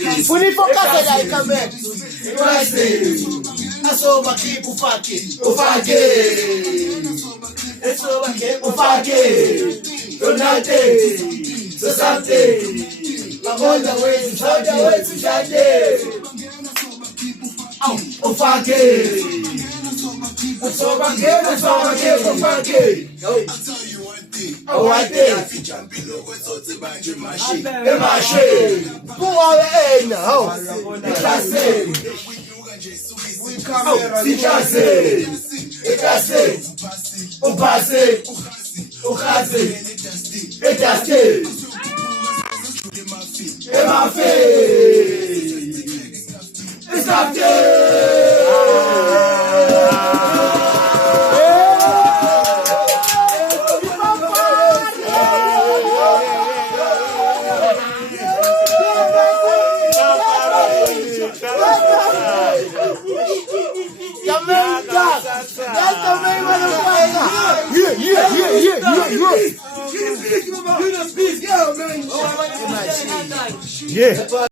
Unifocase like a man. Asoba keep ufake. Asoba keep ufake. Donate. Sosante. On the way to Shade. Ufake. Asoba keep ufake. Oh, I did. Pour all the egg now. Yeah.